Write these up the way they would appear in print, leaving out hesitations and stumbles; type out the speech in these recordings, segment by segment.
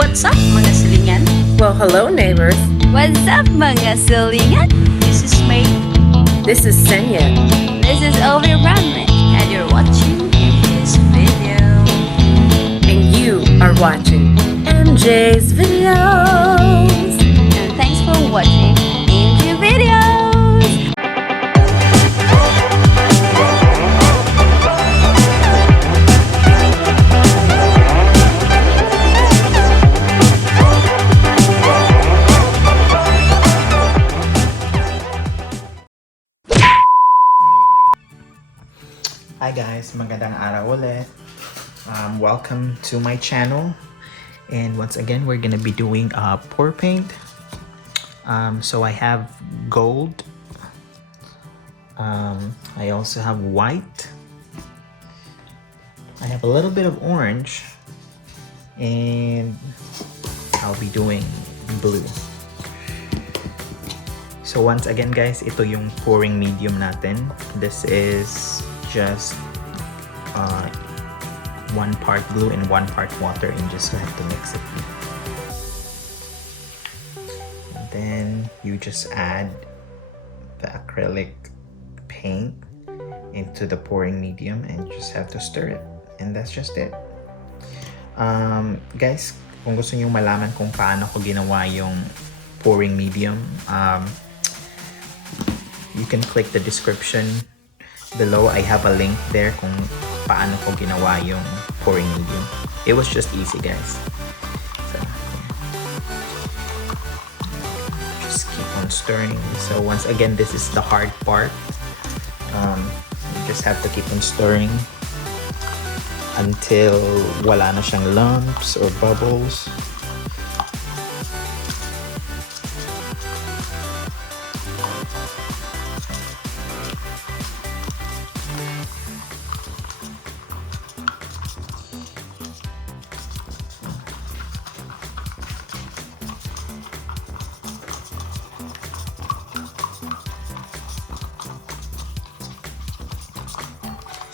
What's up mga silingan? Well, hello neighbors. What's up mga silingan? This is May. This is Senya. This is Over Brandman. And you're watching this video. And you are watching MJ's videos. And thanks for watching MJ videos. Hi guys, magandang araw ulit. Welcome to my channel. And once again, we're gonna be doing pour paint. So I have gold. I also have white. I have a little bit of orange. And I'll be doing blue. So once again guys, ito yung pouring medium natin. This is just 1 part glue and 1 part water, and just have to mix it. And then you just add the acrylic paint into the pouring medium and you just have to stir it, and that's just it. Guys, kung gusto niyo malaman kung paano ko ginawa yung pouring medium, you can click the description below. I have a link there kung paano ko ginawa yung pouring medium. It was just easy guys. So, just keep on stirring. So once again, this is the hard part. You just have to keep on stirring until wala na siyang lumps or bubbles.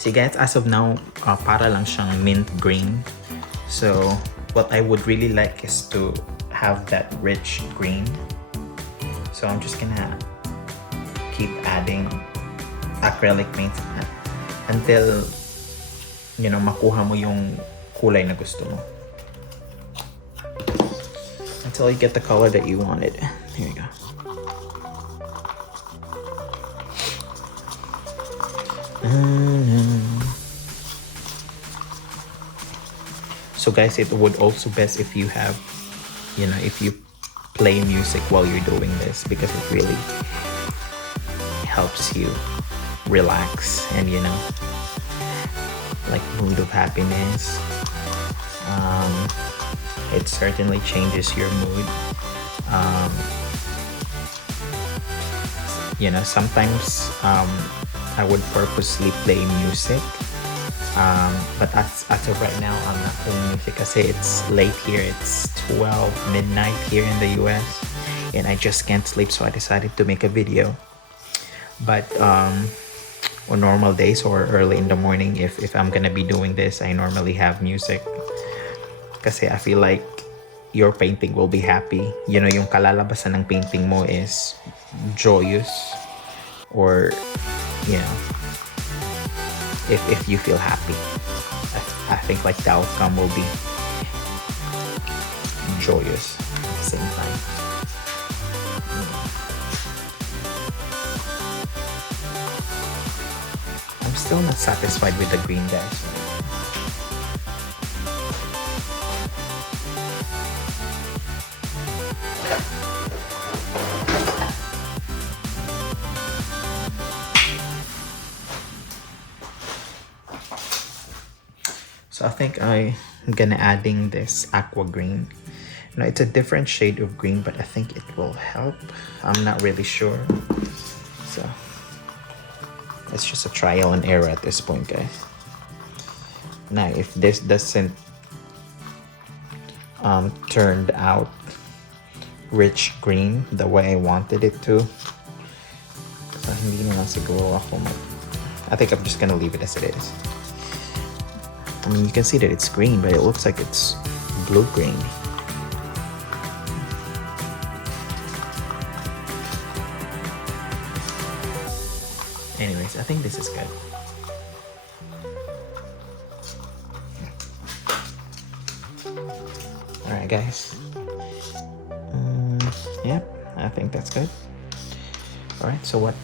See guys, as of now, para lang siyang mint green. So what I would really like is to have that rich green. So I'm just gonna keep adding acrylic paint until, you know, makuha mo yung kulay na gusto mo. Until you get the color that you wanted. Here you go. So guys, it would also best if you have, you know, if you play music while you're doing this, because it really helps you relax and, you know, like mood of happiness. It certainly changes your mood. You know, sometimes I would purposely play music, but as of right now, I'm not playing music kasi it's late here. It's 12 midnight here in the US and I just can't sleep, so I decided to make a video. But on normal days or early in the morning, if I'm gonna be doing this, I normally have music kasi I feel like your painting will be happy. You know, yung kalalabasan ng painting mo is joyous, or you know, if you feel happy, I think like the outcome will be joyous at the same time. I'm still not satisfied with the green guys. So I think I'm gonna adding this aqua green. You know, it's a different shade of green, but I think it will help. I'm not really sure. So it's just a trial and error at this point, guys. Now, if this doesn't turned out rich green the way I wanted it to, so hindi na lang siguro ako I think I'm just gonna leave it as it is. I mean, you can see that it's green, but it looks like it's blue-green. Anyways, I think this is good. Alright guys. Yep, I think that's good. Alright, so what?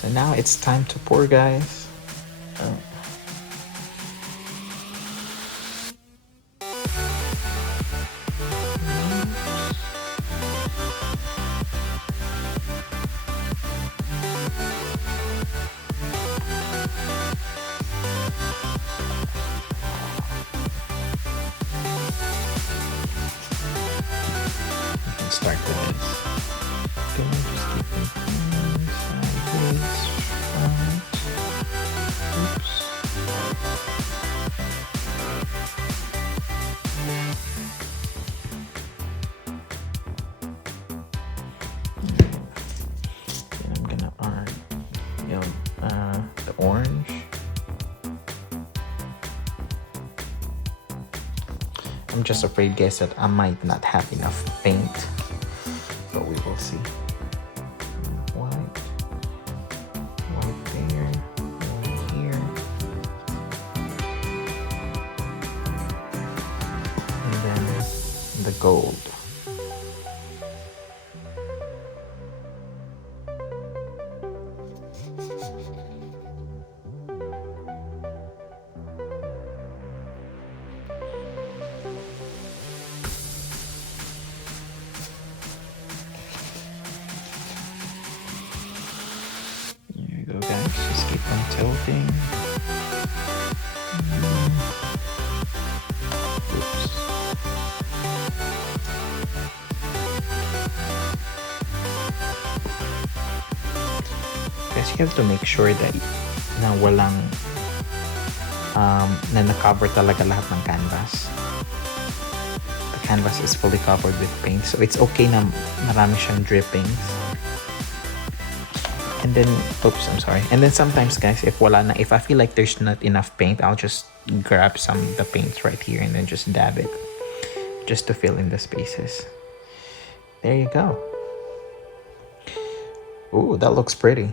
So now it's time to pour, guys. Start with this. Okay, just keep it sideways, front. Oops. Then I'm gonna add, the orange. I'm just afraid, guys, that I might not have enough paint. But we will see. White there, white here, and then the gold. Go, guys, just keep on tilting. Oops. Guys, you have to make sure that na walang na na-cover talaga lahat ng canvas. The canvas is fully covered with paint, so it's okay na marami siyang drippings. And then, oops, I'm sorry. And then sometimes, guys, if I feel like there's not enough paint, I'll just grab some of the paints right here and then just dab it, just to fill in the spaces. There you go. Ooh, that looks pretty.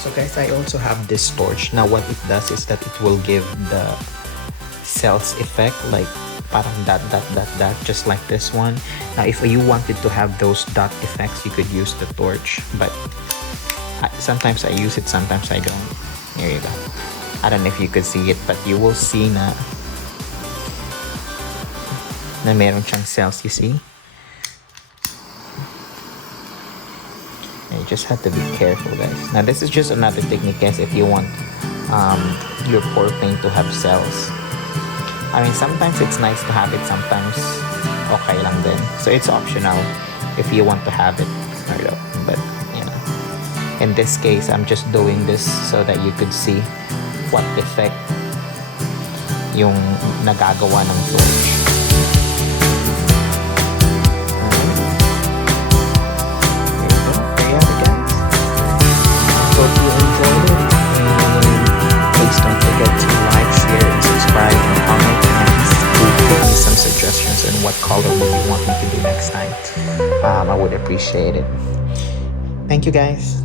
So guys, I also have this torch. Now what it does is that it will give the cells effect, like parang dot, just like this one. Now if you wanted to have those dot effects, you could use the torch, but sometimes I use it, sometimes I don't. Here you go. I don't know if you could see it, but you will see na meron siyang cells, you see? You just have to be careful, guys. Now this is just another technique, guys, if you want your pour paint to have cells. I mean, sometimes it's nice to have it, sometimes okay lang din. So it's optional if you want to have it, but you know, in this case I'm just doing this so that you could see what effect yung nagagawa ng torch. Hope you enjoyed it, and please don't forget to like, share, and subscribe, and comment, and give me some suggestions on what color would you want me to do next time. I would appreciate it. Thank you, guys.